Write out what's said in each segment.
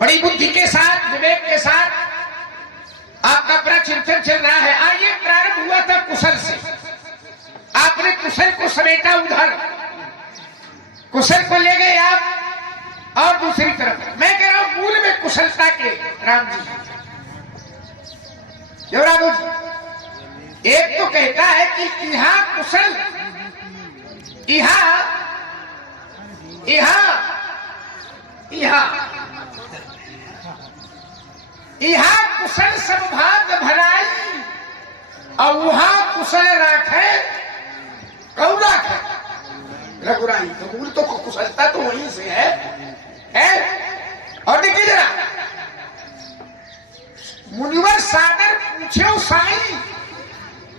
बड़ी बुद्धि के साथ, विवेक के साथ आपका अपना चिंतन चल रहा है। आइए, प्रारंभ हुआ था कुशल से, आपने कुशल को समेटा उधर, कुशल को ले गए आप और दूसरी तरफ। मैं कह रहा हूं मूल में कुशलता के राम जी, देवराज जी। एक तो कहता है कि यहाँ कुशल, यहाँ कुशल सब भाग भलाई, और वहां कुशल राखे कौ राखे रघुराई। तो मूल तो कुशलता तो वहीं से है? और देखिए जरा, मुनिवर सादर पूछे साई,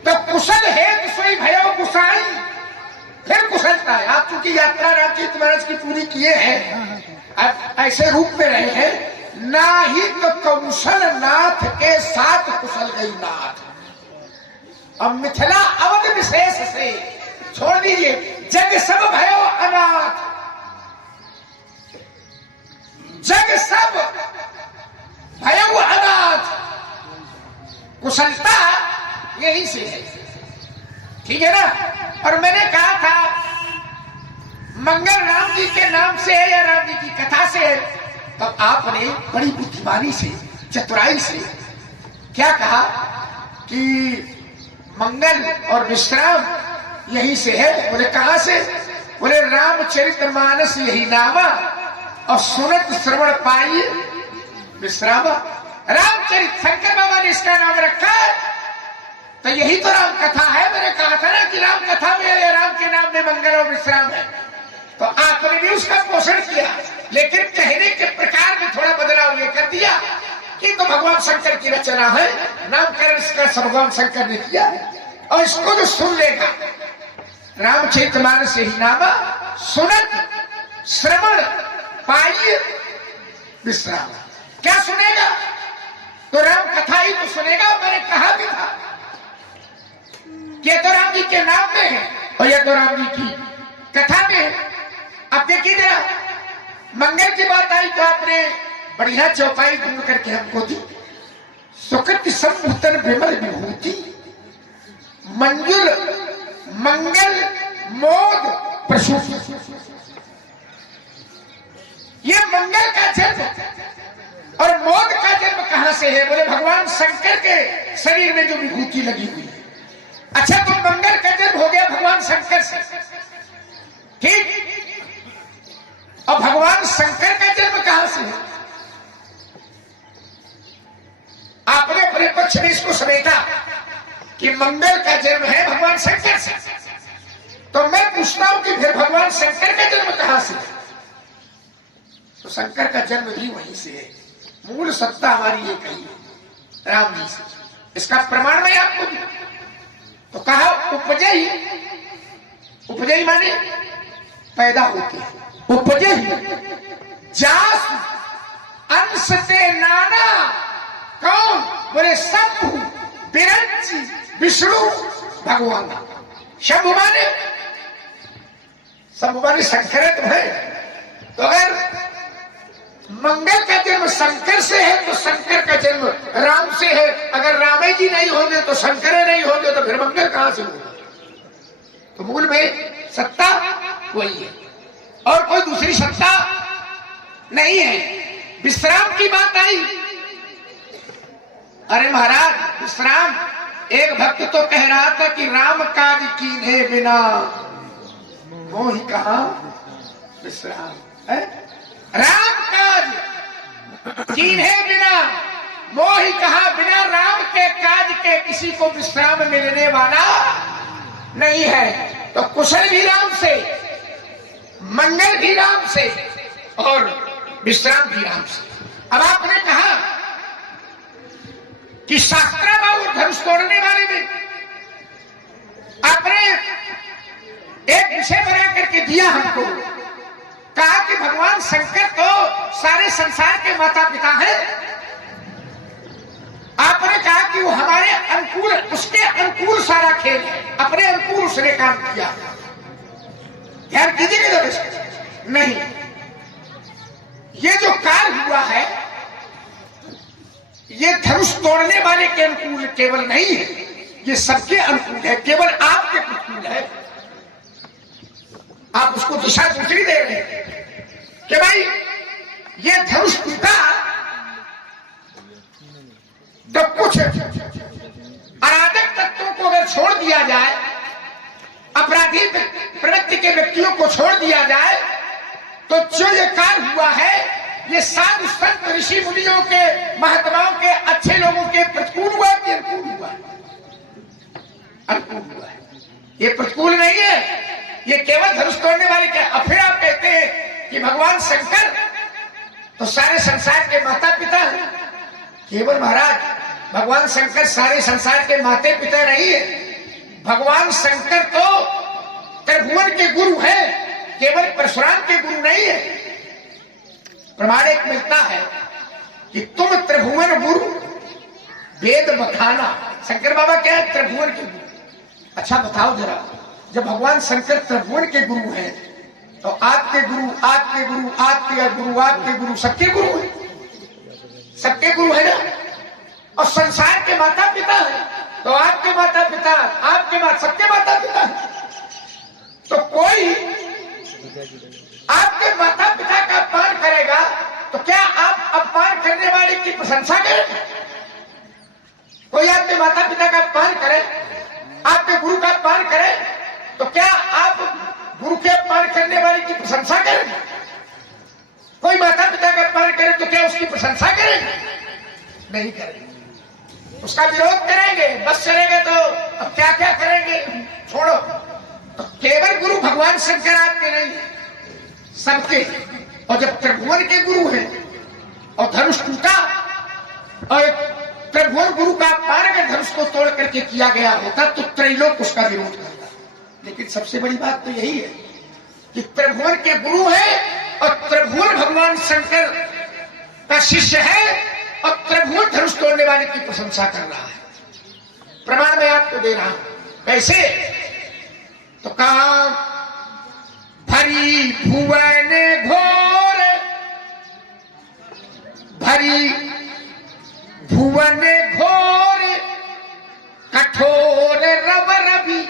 तो कुशल है तो सोई भयो गुसाई। फिर कुशलता है। आप चूंकि यात्रा रामचरित मानस की पूरी किए हैं, आप ऐसे रूप में रहे हैं, ना ही तो कौशल नाथ के साथ कुशल गई नाथ। अब मिथिला अवध विशेष से छोड़ दीजिए, जग सब भयो अनाथ, जग सब भयो अनाथ। कुशलता यही से है, ठीक है ना। और मैंने कहा था मंगल राम जी के नाम से है या राम जी की कथा से है, तो आपने बड़ी बुद्धिमानी से, चतुराई से क्या कहा कि मंगल और विश्राम यही से है। बोले कहां से? बोले रामचरितमानस यही नामा, और सुनत श्रवण पाई विश्रामा। रामचरित, शंकर बाबा ने इसका नाम रखा है, तो यही तो राम कथा है। मैंने कहा था ना कि राम कथा में राम के नाम में मंगल और विश्राम है, तो आपने भी उसका पोषण किया, लेकिन कहने के प्रकार में थोड़ा बदलाव ये कर दिया कि तो भगवान शंकर की रचना है, नामकरण इसका भगवान शंकर ने किया है। और इसको जो सुन लेगा, रामचरितमानस यही नामा, सुनत श्रवण पाई विश्राम। क्या सुनेगा? तो राम कथा ही तो सुनेगा। मैंने कहा भी था ये तो राम जी के नाम में है और ये तो राम जी की कथा में है। अब देखिए जरा, मंगल की बात आई तो आपने बढ़िया चौपाई ढूंढ करके हमको दी। सुकृत संपुतन विमल विभूति, मंजुल मंगल मोद प्रसूति। ये मंगल का जन्म और मोद का जन्म कहां से है? बोले भगवान शंकर के शरीर में जो विभूति लगी हुई है। अच्छा, तो मंगल का जन्म हो गया भगवान शंकर से, ठीक। और भगवान शंकर का जन्म कहां से है? आपने अपने पक्ष में इसको समेटा कि मंगल का जन्म है भगवान शंकर से, तो मैं पूछता हूं कि फिर भगवान शंकर का जन्म कहां से? तो शंकर का जन्म भी वहीं से है। मूल सत्ता हमारी एक ही है, राम जी से। इसका प्रमाण मैं आपको दूं तो कहा उपजई, उपजई माने पैदा होते, उपजई जास अंश से नाना। कौन? बोले शंभु बिरंची विष्णु भगवान। शंभु माने, शंभु माने शंकर तो है। तो अगर मंगल का जन्म शंकर से है तो शंकर का जन्म राम से है। अगर रामे जी नहीं होंगे तो शंकर नहीं होंगे, तो फिर मंगल कहां से होगा? तो मूल में सत्ता वही है और कोई दूसरी सत्ता नहीं है। विश्राम की बात आई, अरे महाराज विश्राम, एक भक्त तो कह रहा था कि राम काज कीन्हे बिना मोहि कहां विश्राम है। राम काज कीन्हे बिना मोहि कहा, बिना राम के काज के किसी को विश्राम मिलने वाला नहीं है। तो कुशल भी राम से, मंगल भी राम से और विश्राम भी राम से। अब आपने कहा कि शास्त्रा बाबू धनुष तोड़ने वाले में आपने एक विषय बना करके दिया हमको, कहा कि भगवान शंकर तो सारे संसार के माता पिता हैं। आपने कहा कि वो हमारे अनुकूल, उसके अनुकूल सारा खेल है, अपने अनुकूल उसने काम किया। ध्यान कीजिएगा नहीं, ये जो काल हुआ है ये धनुष तोड़ने वाले के अनुकूल केवल नहीं है, ये सबके अनुकूल है, केवल आपके प्रतिकूल है। आप उसको दिशा दूसरी दे रहे हैं कि भाई ये धनुष टूटा तो कुछ अराजक तत्वों को अगर छोड़ दिया जाए, अपराधी प्रवृत्ति के व्यक्तियों को छोड़ दिया जाए, तो जो ये कार्य हुआ है ये साधु संत ऋषि मुनियों के, महात्माओं के, अच्छे लोगों के प्रतिकूल हुआ कि अनुकूल हुआ? अनुकूल हुआ है। ये प्रतिकूल नहीं है, ये केवल धनुष तोड़ने वाले के। अब फिर आप कहते हैं कि भगवान शंकर तो सारे संसार के माता पिता हैं। केवल महाराज भगवान शंकर सारे संसार के माता पिता नहीं है। भगवान शंकर तो त्रिभुवन के गुरु हैं, केवल परशुराम के गुरु नहीं है। प्रमाण एक मिलता है कि तुम त्रिभुवन गुरु वेद बखाना। शंकर बाबा क्या है? त्रिभुवन के गुरु। अच्छा बताओ जरा, जब भगवान शंकर त्रिभुवन के गुरु हैं तो आपके गुरु, आपके गुरु, आपके गुरु, आपके गुरु, सबके गुरु हैं, सबके गुरु है ना। और संसार के माता पिता है तो आपके माता पिता, आपके सबके माता पिता है। तो कोई आपके माता पिता का अपमान करेगा तो क्या आप अपमान करने वाले की प्रशंसा करें? कोई आपके माता पिता का अपमान करे, आपके गुरु का अपमान करे, तो क्या आप गुरु के अपमान करने वाले की प्रशंसा करेंगे? कोई माता पिता का अपमान करे तो क्या उसकी प्रशंसा करेंगे? नहीं करेंगे, उसका विरोध करेंगे। बस चलेगा तो अब क्या क्या करेंगे, छोड़ो। तो केवल गुरु भगवान शंकर आपके नहीं, सबके। और जब त्रिभुवन के गुरु हैं और धनुष टूटा और त्रिभुवन गुरु का अपमान अगर धनुष को तोड़ करके किया गया होता तो त्रैलोक उसका विरोध करता। लेकिन सबसे बड़ी बात तो यही है कि त्रिभुवन के गुरु हैं और त्रिभुवन भगवान शंकर का शिष्य है और त्रिभुवन धनुष तोड़ने वाले की प्रशंसा कर रहा है। प्रमाण मैं आपको दे रहा हूं। कैसे? तो कहा भरी भुवन घोर, भरी भुवन घोर, कठोर रव रवि,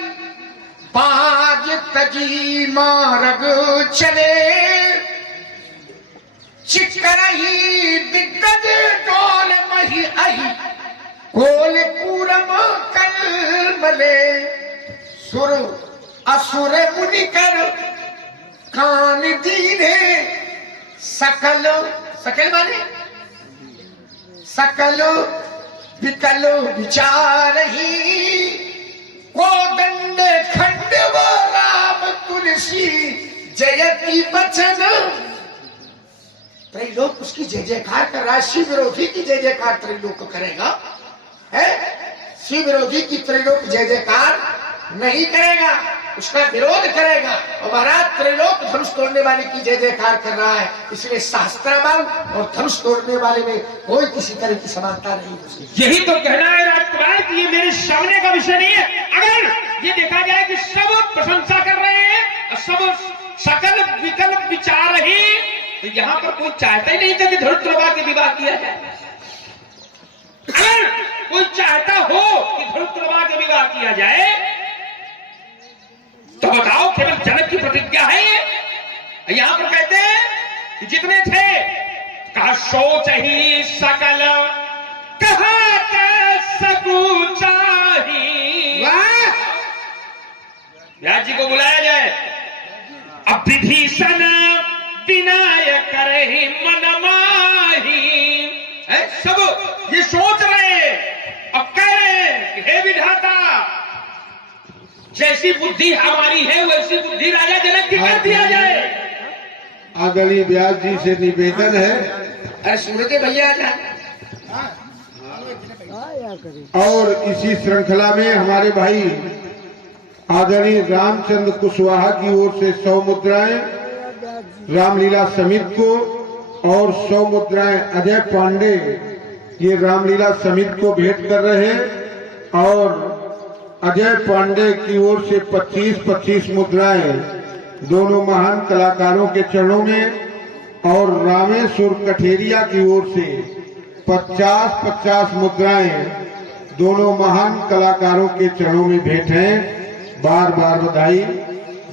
बाज तजी मार्ग चले, चिकरही दिग्गज डोल मही अहि, कोल पूरम कल मले, सुर असुर मुनि कर कान दीने, सकल, सकल माने सकल विकल विचार ही, को दंड खंड वो राम तुलसी जयति बचन। त्रैलोक उसकी जय जयकार कर रहा है। शिव विरोधी की जय जयकार त्रैलोक करेगा, है? शिव विरोधी की त्रैलोक जय जयकार नहीं करेगा, उसका विरोध करेगा। और महाराज त्रैलोक धनुष तोड़ने वाले की जय जयकार कर रहा है। इसलिए शास्त्राबल और धनुष तोड़ने वाले में कोई किसी तरह की समानता नहीं। यही तो कहना है राजकुमार कि ये मेरे सामने का विषय नहीं है। अगर ये देखा जाए कि सब प्रशंसा कर रहे हैं, सब सकल विकल्प विचार ही, तो यहाँ पर कोई चाहता ही नहीं था कि धनुष के विवाह किया जाए। अगर कोई चाहता हो कि धनुष के विवाह किया जाए तो बताओ, केवल जनक की प्रतिज्ञा है ये। यहां पर कहते हैं कि जितने थे, कहा सोच ही सकल, कहा सकूचाही। व्यास जी को बुलाया जाए। अब विभीषण विनायक करे मन माही, सब ये सोच रहे अब कह रहे, हे विधाता, जैसी बुद्धि हमारी है वैसी बुद्धि राजा जनक की कर दिया जाए। आदरणीय व्यास जी से निवेदन है, अरे सूरज भैया आ जाए। और इसी श्रृंखला में हमारे भाई आदरणीय रामचंद्र कुशवाहा की ओर से 100 मुद्राएं रामलीला समिति को और 100 मुद्राएं अजय पांडे ये रामलीला समिति को भेंट कर रहे हैं। और अजय पांडे की ओर से 25-25 मुद्राएं दोनों महान कलाकारों के चरणों में, और रामेश्वर कठेरिया की ओर से 50-50 मुद्राएं दोनों महान कलाकारों के चरणों में भेंट हैं। बार बार बधाई,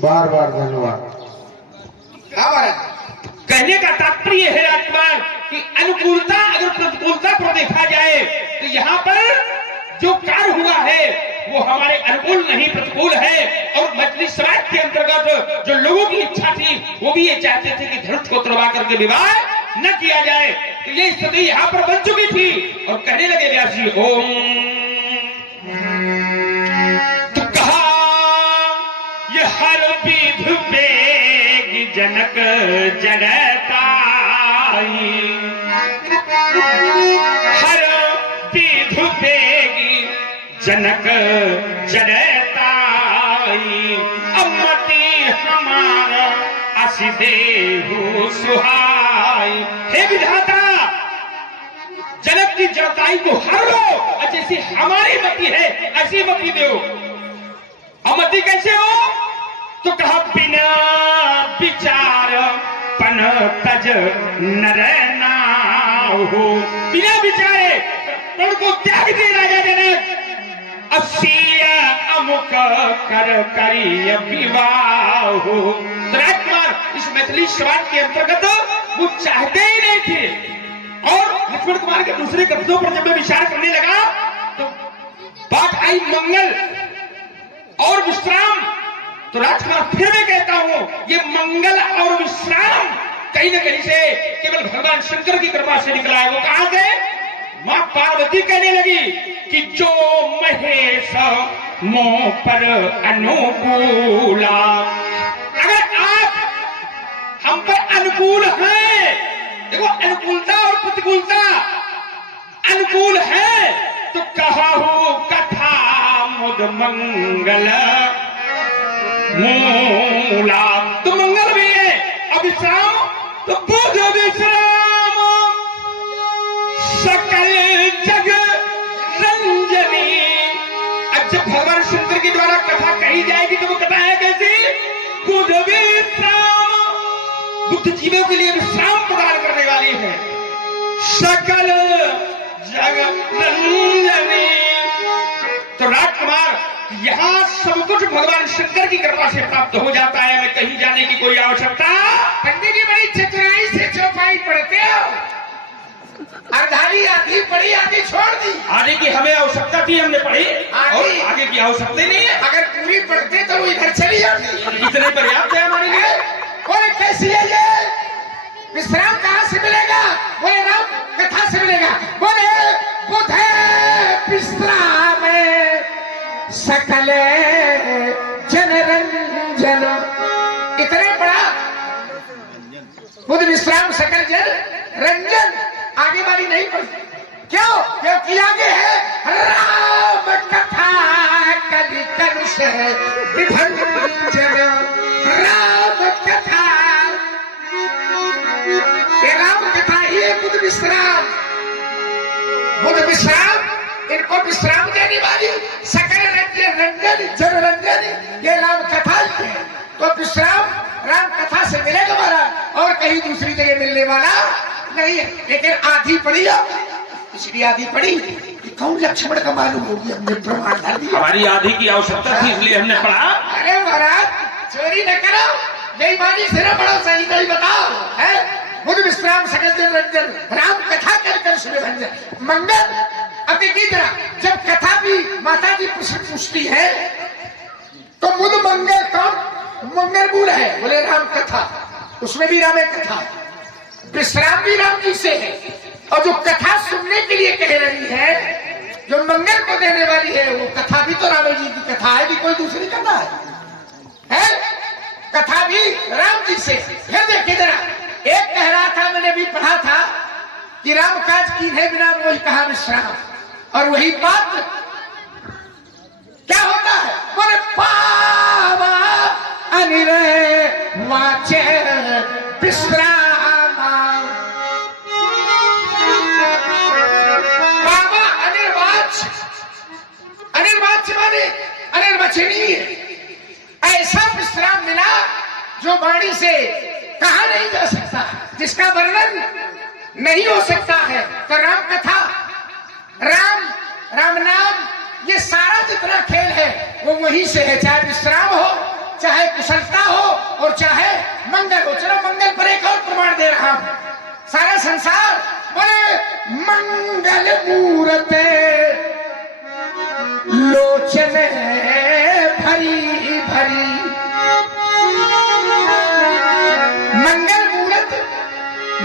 बार बार धन्यवाद। कहने का तात्पर्य है राजकुमार कि अनुकूलता अगर प्रतिकूलता को देखा जाए तो यहाँ पर जो कार्य हुआ है वो हमारे अनुकूल नहीं प्रतिकूल है। और मजलिस समाज के अंतर्गत जो लोगों की इच्छा थी वो भी ये चाहते थे कि धनुष को तुड़वा करके विवाह न किया जाए, तो ये स्थिति यहाँ पर बन चुकी थी। और कहने लगे व्यास जी, ओम तो कहा ये हर विध बेग जनक जड़ताई, हर विध बेगी जनक जड़ताई, अमति हमारा असि देहु सुहाई। हे विधाता, जनक की जड़ताई को हर लो, और जैसी हमारी मति है ऐसी मति दो। अमति कैसे हो? तो कहा बिना विचार पन तज नर नाहु, बिना विचारे पन को त्याग दे राजा जनक। असिया अमुक कर करी विवाह। राजकुमार इस मैथिली समाज के अंतर्गत वो चाहते ही नहीं थे। और लक्ष्मण कुमार के दूसरे कथनों पर जब मैं विचार करने लगा तो बात आई मंगल और विश्राम। तो राजकुमार फिर मैं कहता हूं ये मंगल और विश्राम कहीं न कहीं से केवल भगवान शंकर की कृपा से निकला है। वो कहां से? मां पार्वती कहने लगी कि जो महेश मोह पर अनुकूला, अगर आप हम पर अनुकूल हैं, देखो अनुकूलता और प्रतिकूलता, अनुकूल है तो कहा हो कथा मुद मंगल मूला, तो मंगल भी है। अब विश्राम तो बुध विश्राम, सकल जग रंजनी। अब जब भगवान शंकर के द्वारा कथा कही जाएगी तो वो कथा है कैसी? बुध विश्राम, बुद्ध जीवों के लिए विश्राम प्रदान करने वाली है। सकल जग रंजनी। तो राजकुमार यहाँ सब कुछ भगवान शंकर की कृपा से प्राप्त हो जाता है, हमें कहीं जाने की कोई आवश्यकता। पंडित जी बड़ी चतुराई से चौपाई पढ़ते हो, अर्धाली आधी पढ़ी आधी छोड़ दी। आगे की हमें आवश्यकता थी, हमने पढ़ी, और आगे की आवश्यकता नहीं है। अगर पूरी पढ़ते तो वो इधर चली जाती। इतने पर्याप्त है हमारे लिए। बोले कैसी है ये? विश्राम कहाँ से मिलेगा? बोले राम कथा से मिलेगा। बोले बुध विश्राम सकल जनरंजन। इतने पढ़ा, बुध विश्राम सकल जन रंजन, आगे वाली नहीं पढ़ी। क्यों? क्योंकि आगे है राम कथा कलि कलुष विभंजन। राम कथा, ये राम कथा ही है बुध विश्राम। बुध विश्राम इनको विश्राम देने वाली, सकल रंजन रंजन जन रंजन, ये राम कथा ही है। तो विश्राम राम कथा से मिलेगा हमारा, और कहीं दूसरी जगह मिलने वाला नहीं है। लेकिन आधी पड़ी, इसलिए आधी पड़ी कि कौन लक्ष्मण का मालूम होगी, हमने प्रमाण डाल दिया। हमारी आधी की आवश्यकता थी इसलिए हमने पढ़ा। अरे महाराज चोरी न करो, बेईमानी से न पढ़ो, सही नहीं बताओ है। बुध विश्राम सकल जन रंजन, राम कथा कर कर सुने भंजन। मंगल अब देखिए जरा, जब कथा भी माता जी पूछती है तो मुद मंगल कौन? मंगल मूल है। बोले राम कथा, उसमें भी राम कथा, विश्राम भी राम जी से है। और जो कथा सुनने के लिए कह रही है, जो मंगल को देने वाली है, वो कथा भी तो राम जी की कथा है, भी कोई दूसरी कथा है? कथा भी राम जी से। फिर देखिए जरा, एक कह रहा था, मैंने भी पढ़ा था कि राम काज की है बिना वही कहा विश्राम, और वही बात क्या होता है? बोले पावा अनिरे वाचे विश्राम। बाबा अनिर्वाच, अनिर्वाच माने अनिर्वचनीय, ऐसा विश्राम मिला जो वाणी से कहा नहीं जा सकता, जिसका वर्णन नहीं हो सकता है। तो राम कथा, राम नाम, ये सारा जितना खेल है वो वहीं से है, चाहे विश्राम हो, चाहे कुशलता हो और चाहे मंगल हो। चलो मंगल पर एक और प्रमाण दे रहा हूं। सारा संसार बोले मंगल मूर्ते लोचन भरी भरी, मंगल मूर्त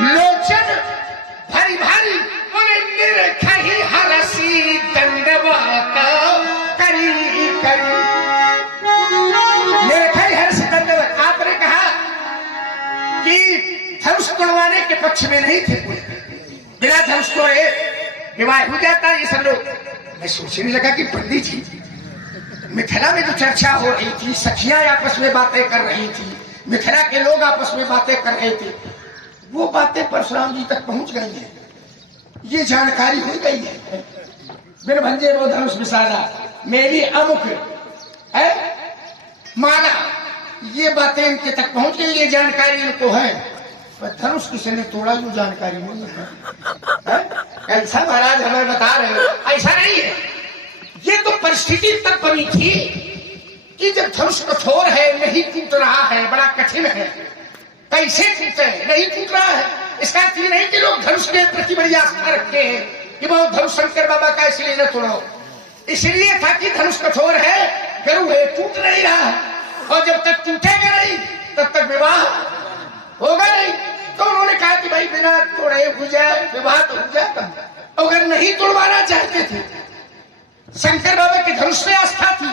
लोचन भरी भारी, बोले निरखही हरसी दंडवत करी करी, निरखही हरसी दंडवत। आपने कहा कि धनुष तोड़वाने के पक्ष में नहीं थे कोई, बिना धनुष तोड़े विवाह हो जाता है ये सब लोग। मैं सोचने लगा कि पंडित जी, मिथिला में जो चर्चा हो रही थी, सखियां आपस में बातें कर रही थी, मिथिला के लोग आपस में बातें कर रहे थे, वो बातें परशुराम जी तक पहुंच गई हैं, ये जानकारी हो गई है। बिन भंजे वो धनुष विसारा, मेरी अमुक है माला, ये बातें इनके तक पहुंच गई, ये जानकारी इनको है। पर धनुष किसने तोड़ा जो जानकारी नहीं है। ऐसा महाराज हमें बता रहे हो, ऐसा नहीं है। ये तो परिस्थिति तक बनी थी कि जब धनुष कठोर है, नहीं टूट रहा है, बड़ा कठिन है, कैसे टूटे, नहीं टूट रहा है। इसका अर्थ ये नहीं कि लोग धनुष के प्रति बड़ी आस्था रखते हैं कि वो धनुष शंकर बाबा का इसलिए न तोड़ो, इसलिए था कि धनुष कठोर है, गरु है, टूट नहीं रहा है, और जब तक टूटेगा नहीं तब तक विवाह होगा नहीं। तो उन्होंने कहा कि भाई बिना तोड़े हो जाए, विवाह तो हो जाता। अगर नहीं तोड़वाना चाहते थे, शंकर बाबा के धनुष में आस्था थी,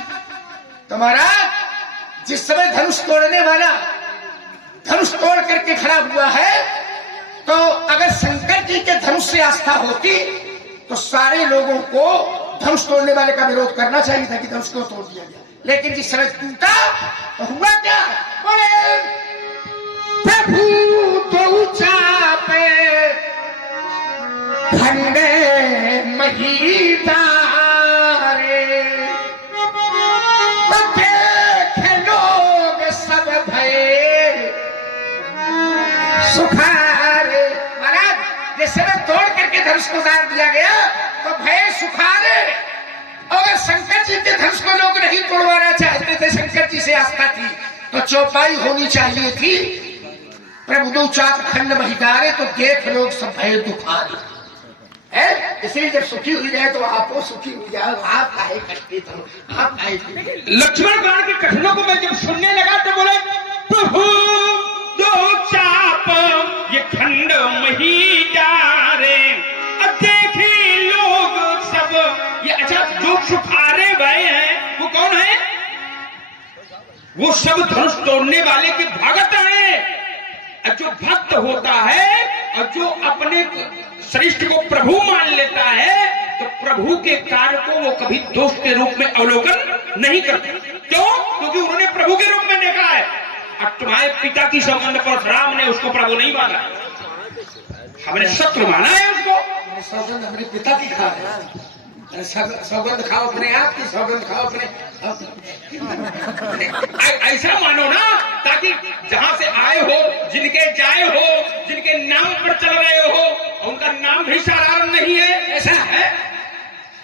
तो महाराज जिस समय धनुष तोड़ने वाला धनुष तोड़ करके खड़ा हुआ है, तो अगर शंकर जी के धनुष से आस्था होती तो सारे लोगों को धनुष तोड़ने वाले का विरोध करना चाहिए था कि धनुष क्यों तोड़ दिया गया। लेकिन जिस समय टूटा तो हुआ क्या, बोले प्रभु तो चापे खंडे महीदारे, तो देखे लोग सब भय सुखारे। महाराज जिस समय तोड़ करके धनुष को उतार दिया गया तो भय सुखारे। अगर शंकर जी के धनुष को लोग नहीं तोड़वाना चाहते थे, शंकर जी से आस्था थी, तो चौपाई होनी चाहिए थी, प्रभु दो चाप खंड महिदारे, तो देख लोग सब भय दुखारे है। इसलिए जब सुखी हुई जाए तो आपो सुखी हो जाए, आप काहे कष्टित हो, आप काहे। लक्ष्मण प्राण के कथनों को मैं जब सुनने लगा तो बोले प्रभु दो चाप ये खंड महिदारे, अब देखे लोग सब ये। अच्छा, जो सुखारे भय हैं वो कौन है? वो सब धनुष तोड़ने वाले के भगत हैं। जो भक्त होता है और जो अपने श्रेष्ठ को प्रभु मान लेता है, तो प्रभु के कार्य को वो कभी दोष के रूप में अवलोकन नहीं करते। क्यों? क्योंकि उन्होंने प्रभु के रूप में देखा है। अब तुम्हारे पिता की सौगंध परशुराम ने उसको प्रभु नहीं माना, हमने शत्रु माना है उसको। सौगंध अपने पिता की खा है, सौगंध खाओ अपने आप की, सौगंध खाओ अपने। ऐसा मानो ना, ताकि जहां से आए हो, जिनके जाए हो, जिनके नाम पर चल रहे हो, उनका नाम भी साधारण नहीं है, ऐसा है।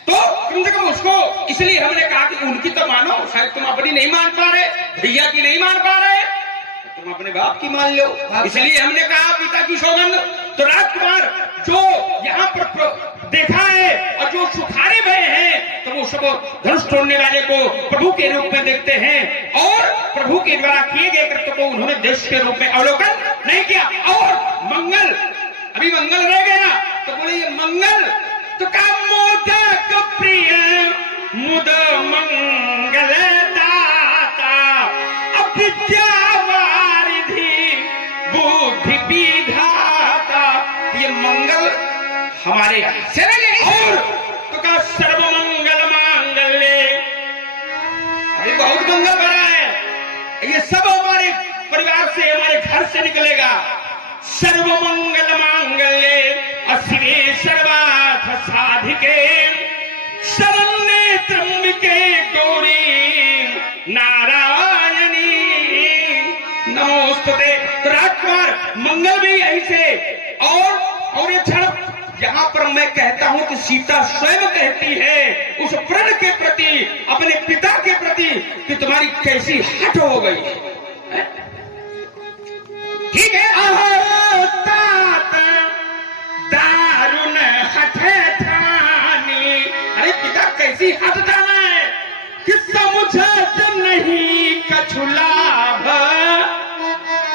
तो कम से कम उसको, इसलिए हमने कहा कि उनकी तो मानो, शायद तुम अपनी नहीं मान पा रहे, भैया की नहीं मान पा रहे, तुम अपने बाप की मान लो, इसलिए हमने कहा पिता की सौगंध। तो राजकुमार जो यहाँ पर देखा है और जो सुखारे भय हैं, तो वो सब धनुष तोड़ने वाले को प्रभु के रूप में देखते हैं, और प्रभु के द्वारा किए गए कृत्य को उन्होंने देश के रूप में अवलोकन नहीं किया। और मंगल, अभी मंगल रह गया, तो बोले ये मंगल तो का मोदक प्रिय मुद मंगल दाता, अविद्या वारिधि बुद्धि विधाता, ये मंगल हमारे और तो का सर्व मंगल मांगल्य, अभी बहुत मंगल भरा है, ये सब हमारे परिवार से, हमारे घर से निकलेगा। सर्व मंगल मांगल्य अशिवे सर्वार्थ साधिके, शरण्ये त्र्यंबके गौरी नारायणी नमोस्तुते। तो राजकुमार मंगल भी यहीं से, और ये यहाँ पर मैं कहता हूँ कि सीता स्वयं कहती है उस प्रण के प्रति, अपने पिता के प्रति, कि तुम्हारी कैसी हट हो गई है। ठीक है, दारुण हठे ठानी। अरे पिता कैसी हट जाना है कि समझे नहीं कछु लाभ।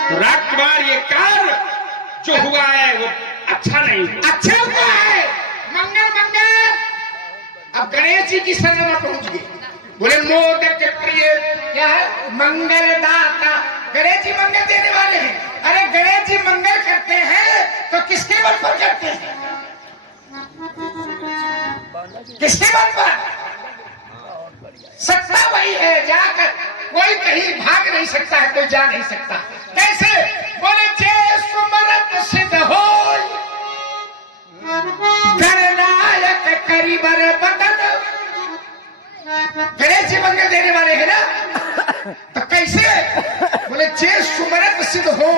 तो राजकुमार ये कार्य जो हुआ है वो अच्छा नहीं हुआ। अच्छा हुआ है, मंगल मंगल। अब गणेश जी की शरण में पहुंच गए। बोले मोदक के प्रिय क्या है, मंगल दाता। गणेश जी मंगल देने वाले हैं। अरे गणेश जी मंगल करते हैं तो किसके बल पर करते हैं? किसके बल पर? सत्ता वही है, जाकर कोई कहीं भाग नहीं सकता है, कोई जा नहीं सकता। कैसे? बोले जय सुमरत सिद्ध हो, गणनायक करीबर बदन। गणेश जी मंगल देने वाले हैं ना, तो कैसे? बोले जय सुमरत सिद्ध हो,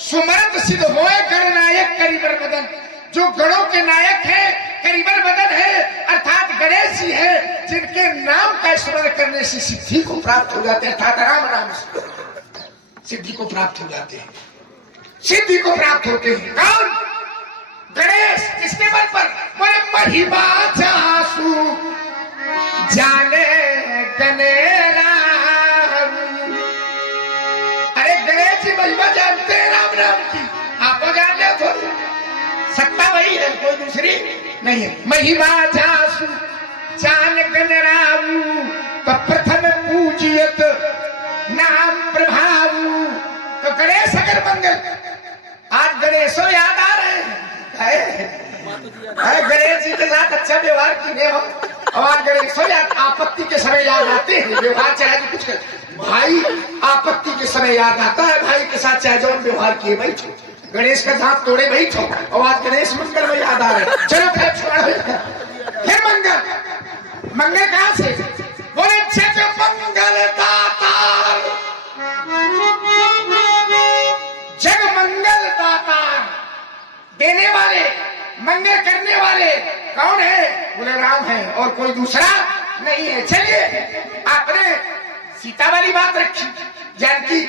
सुमरत सिद्ध हो गणनायक करीबर बदन। जो गणों के नायक है, करीबर बदन है, अर्थात गणेश जी है, जिनके नाम का स्मरण करने से सिद्धि को प्राप्त हो जाते हैं। अर्थात राम नाम से सिद्धि को प्राप्त हो जाते हैं, सिद्धि को प्राप्त होते हैं। कौन? गणेश। किसके बल पर? बोले महिमा जासु जाने गणेरा। अरे गणेश जी महिमा जानते हैं राम नाम की, आपको जान ले थोड़ी। सत्ता वही है, कोई दूसरी नहीं है। महिमा जासु जान गणराऊ, तो प्रथम पूजियत नाम प्रभाऊ। तो गणेश अगर मंगल, आज गणेशो याद आ रहे हैं। गणेश जी के साथ अच्छा व्यवहार किए हो, और आज गणेशो याद आपत्ति के समय याद आते हैं। व्यवहार चाहे तो कुछ कर, भाई आपत्ति के समय याद आता है भाई के साथ, चाहे जो व्यवहार किए भाई। गणेश का दांत तोड़े वही ठो, और आज गणेश मंगल में याद आ रहे हैं। चलो फिर मंगल। मंगल कहां से? बोले जग मंगल दातार, जग मंगल दातार, देने वाले, मंगल करने वाले कौन है? बोले राम है, और कोई दूसरा नहीं है। चलिए, आपने सीता वाली बात रखी, जानकी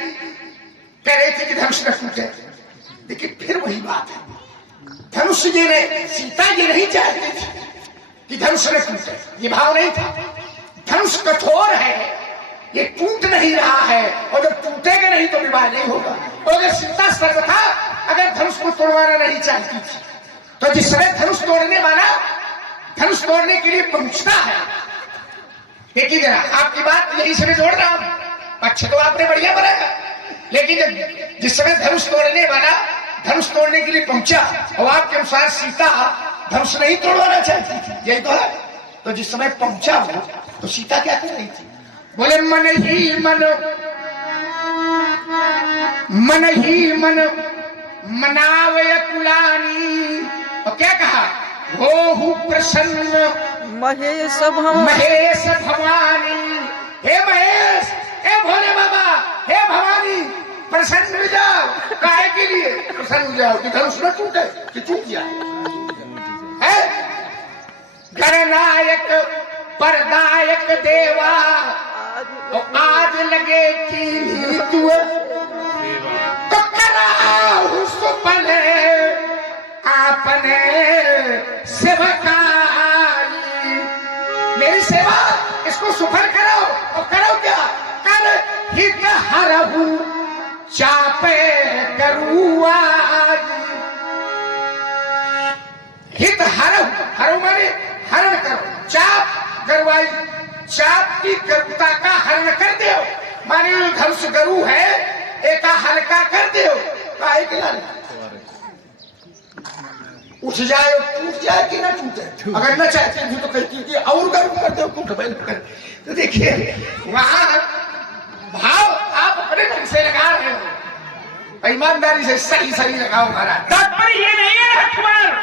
कह रहे थे कि धनुष न टूटे, लेकिन फिर वही बात है, धनुष ये नहीं, सीता ये नहीं चाहती थी कि धनुष न टूटे, ये भाव नहीं था। धनुष कठोर है, ये टूट नहीं रहा है, और जब टूटेगा नहीं तो विवाह नहीं होगा। और अगर सीता सर्वथा अगर धनुष को तोड़वाना नहीं चाहती थी, तो जिस समय धनुष तोड़ने वाला धनुष तोड़ने के लिए पहुंचता है, देखिए जरा आपकी बात यही से मैं जोड़ रहा हूं, पक्ष तो आपने बढ़िया बनाया, लेकिन जिस समय धनुष तोड़ने वाला धनुष तोड़ने के लिए पहुंचा, और आपके अनुसार सीता धनुष नहीं तोड़वाना चाहती थी, यही तो है। तो जिस समय पहुंचा वो, तो सीता क्या कर रही थी? बोले मन ही मन मनावय कुलानी। और क्या कहा? हो प्रसन्न महेश भवानी। हे महेश, हे भोले बाबा, हे भवानी, प्रसन्न हो जाओ। काहे के लिए प्रसन्न हो जाओ? कि धनुष न टूटे, कि टूट जाए। गणनायक परदायक देवा, और आज लगे कि तू तो कराऊ सुपले आपने सेवकाई। मेरी सेवा, इसको सुफल कराओ। और करो क्या? कर हित हरहु चापे करुआ। हित हरहु, हरहु माने हरण करो, चाप गरुआई, चाप की गरुता का हरण कर दो। माने धनुष गरु है, एक हल्का कर दो। काहे के लाने? उठ जाए, टूट जाए कि ना टूटे। अगर न चाहते थे तो कहती कि और गरु कर दो, टूट कर। तो देखिए वहां भाव आप अपने ढंग से लगा रहे हो, ईमानदारी से सही लगाओ महाराज। तात्पर्य ये नहीं है राजकुमार